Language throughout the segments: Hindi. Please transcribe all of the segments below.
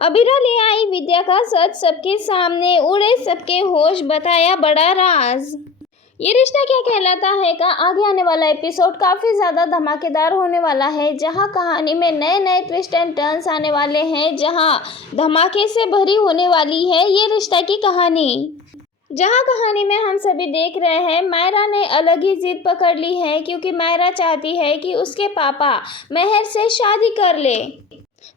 अबीरा ले आई विद्या का सच, सबके सामने उड़े सबके होश, बताया बड़ा राज। ये रिश्ता क्या कहलाता है का आगे आने वाला एपिसोड काफ़ी ज़्यादा धमाकेदार होने वाला है, जहां कहानी में नए नए ट्विस्ट एंड टर्न्स आने वाले हैं, जहां धमाके से भरी होने वाली है ये रिश्ता की कहानी। जहां कहानी में हम सभी देख रहे हैं मायरा ने अलग ही जिद पकड़ ली है, क्योंकि मायरा चाहती है कि उसके पापा महर से शादी कर ले।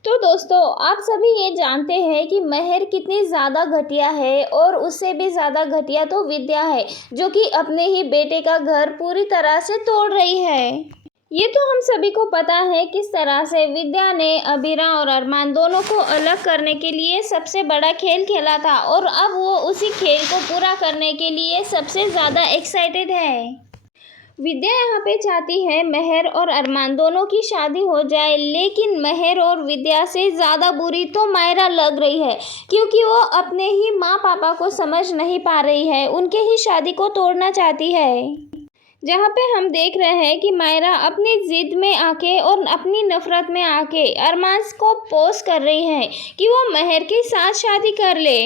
तो दोस्तों, आप सभी ये जानते हैं कि महर कितनी ज़्यादा घटिया है, और उससे भी ज़्यादा घटिया तो विद्या है, जो कि अपने ही बेटे का घर पूरी तरह से तोड़ रही है। ये तो हम सभी को पता है किस तरह से विद्या ने अबीरा और अरमान दोनों को अलग करने के लिए सबसे बड़ा खेल खेला था, और अब वो उसी खेल को पूरा करने के लिए सबसे ज़्यादा एक्साइटेड है। विद्या यहाँ पे चाहती है महर और अरमान दोनों की शादी हो जाए, लेकिन महर और विद्या से ज़्यादा बुरी तो मायरा लग रही है, क्योंकि वो अपने ही माँ पापा को समझ नहीं पा रही है, उनके ही शादी को तोड़ना चाहती है। जहाँ पे हम देख रहे हैं कि मायरा अपनी जिद में आके और अपनी नफरत में आके अरमान को पोस कर रही है कि वो महर के साथ शादी कर ले।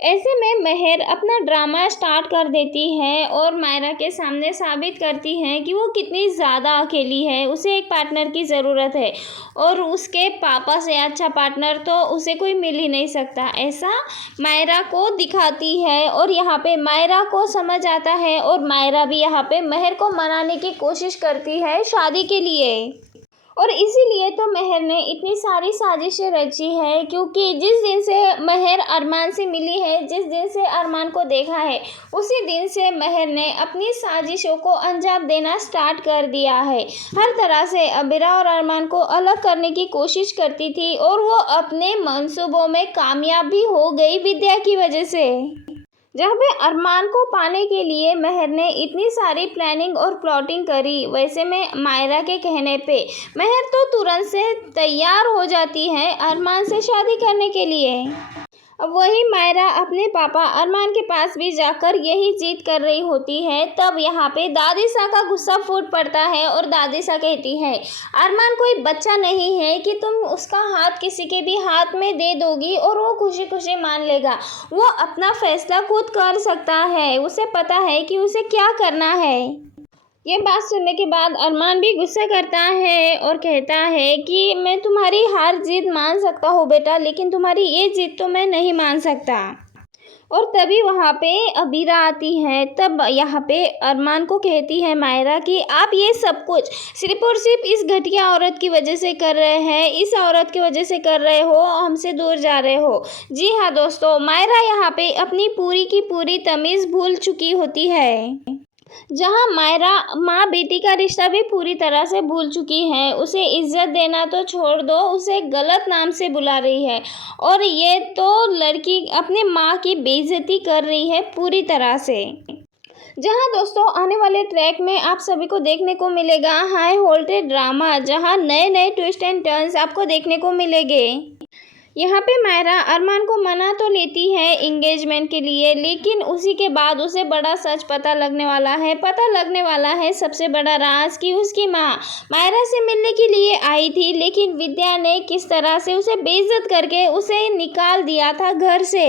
ऐसे में महर अपना ड्रामा स्टार्ट कर देती है और मायरा के सामने साबित करती है कि वो कितनी ज़्यादा अकेली है, उसे एक पार्टनर की ज़रूरत है, और उसके पापा से अच्छा पार्टनर तो उसे कोई मिल ही नहीं सकता, ऐसा मायरा को दिखाती है। और यहाँ पे मायरा को समझ आता है, और मायरा भी यहाँ पे महर को मनाने की कोशिश करती है शादी के लिए। और इसीलिए तो महर ने इतनी सारी साजिशें रची है, क्योंकि जिस दिन से महर अरमान से मिली है, जिस दिन से अरमान को देखा है, उसी दिन से महर ने अपनी साजिशों को अंजाम देना स्टार्ट कर दिया है। हर तरह से अबीरा और अरमान को अलग करने की कोशिश करती थी, और वो अपने मंसूबों में कामयाब भी हो गई विद्या की वजह से। जहाँ पे अरमान को पाने के लिए महर ने इतनी सारी प्लानिंग और प्लॉटिंग करी, वैसे में मायरा के कहने पे महर तो तुरंत से तैयार हो जाती है अरमान से शादी करने के लिए। अब वही मायरा अपने पापा अरमान के पास भी जाकर यही जिद कर रही होती है। तब यहाँ पे दादी सा का गुस्सा फूट पड़ता है, और दादी सा कहती है अरमान कोई बच्चा नहीं है कि तुम उसका हाथ किसी के भी हाथ में दे दोगी और वो खुशी खुशी मान लेगा। वो अपना फैसला खुद कर सकता है, उसे पता है कि उसे क्या करना है। ये बात सुनने के बाद अरमान भी गुस्सा करता है और कहता है कि मैं तुम्हारी हर जिद मान सकता हूँ बेटा, लेकिन तुम्हारी ये जिद तो मैं नहीं मान सकता। और तभी वहाँ पे अबीरा आती है। तब यहाँ पे अरमान को कहती है मायरा कि आप ये सब कुछ सिर्फ और सिर्फ इस घटिया औरत की वजह से कर रहे हैं, इस औरत की वजह से कर रहे हो, हमसे दूर जा रहे हो। जी हाँ दोस्तों, मायरा यहाँ पे अपनी पूरी की पूरी तमीज़ भूल चुकी होती है। जहाँ मायरा माँ बेटी का रिश्ता भी पूरी तरह से भूल चुकी है, उसे इज्जत देना तो छोड़ दो, उसे गलत नाम से बुला रही है, और ये तो लड़की अपने माँ की बेइज्जती कर रही है पूरी तरह से। जहाँ दोस्तों आने वाले ट्रैक में आप सभी को देखने को मिलेगा हाई वोल्टेज ड्रामा, जहाँ नए नए ट्विस्ट एंड टर्न्स आपको देखने को मिलेंगे। यहाँ पे मायरा अरमान को मना तो लेती है एंगेजमेंट के लिए, लेकिन उसी के बाद उसे बड़ा सच पता लगने वाला है सबसे बड़ा राज कि उसकी माँ मायरा से मिलने के लिए आई थी, लेकिन विद्या ने किस तरह से उसे बेइज्जत करके उसे निकाल दिया था घर से।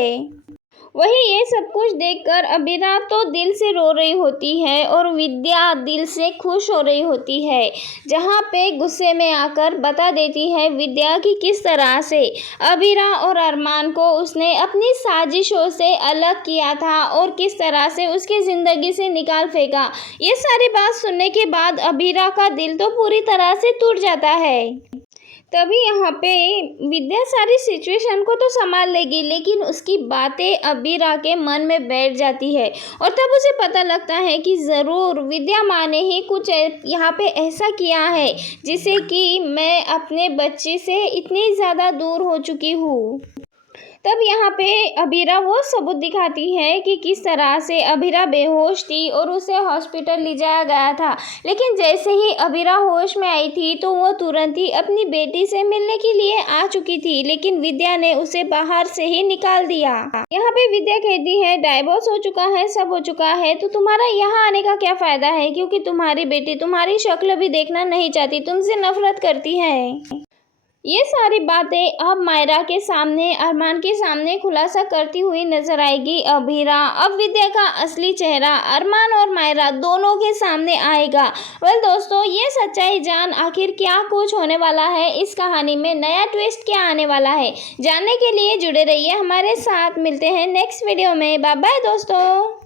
वही ये सब कुछ देखकर अबीरा तो दिल से रो रही होती है, और विद्या दिल से खुश हो रही होती है। जहाँ पे गुस्से में आकर बता देती है विद्या कि किस तरह से अबीरा और अरमान को उसने अपनी साजिशों से अलग किया था, और किस तरह से उसकी ज़िंदगी से निकाल फेंका। ये सारी बात सुनने के बाद अबीरा का दिल तो पूरी तरह से टूट जाता है। तभी यहाँ पे विद्या सारी सिचुएशन को तो संभाल लेगी, लेकिन उसकी बातें अबीरा के मन में बैठ जाती है, और तब उसे पता लगता है कि ज़रूर विद्या माँ ने ही कुछ यहाँ पे ऐसा किया है जिससे कि मैं अपने बच्चे से इतनी ज़्यादा दूर हो चुकी हूँ। तब यहाँ पे अबीरा वो सबूत दिखाती है कि किस तरह से अबीरा बेहोश थी और उसे हॉस्पिटल ले जाया गया था, लेकिन जैसे ही अबीरा होश में आई थी तो वो तुरंत ही अपनी बेटी से मिलने के लिए आ चुकी थी, लेकिन विद्या ने उसे बाहर से ही निकाल दिया। यहाँ पे विद्या कहती है डाइवोर्स हो चुका है, सब हो चुका है, तो तुम्हारा यहाँ आने का क्या फ़ायदा है, क्योंकि तुम्हारी बेटी तुम्हारी शक्ल भी देखना नहीं चाहती, तुमसे नफरत करती है। ये सारी बातें अब मायरा के सामने, अरमान के सामने खुलासा करती हुई नजर आएगी अभीरा। अब विद्या का असली चेहरा अरमान और मायरा दोनों के सामने आएगा। वेल दोस्तों, ये सच्चाई जान आखिर क्या कुछ होने वाला है, इस कहानी में नया ट्विस्ट क्या आने वाला है, जानने के लिए जुड़े रहिए हमारे साथ। मिलते हैं नेक्स्ट वीडियो में। बाय बाय दोस्तों।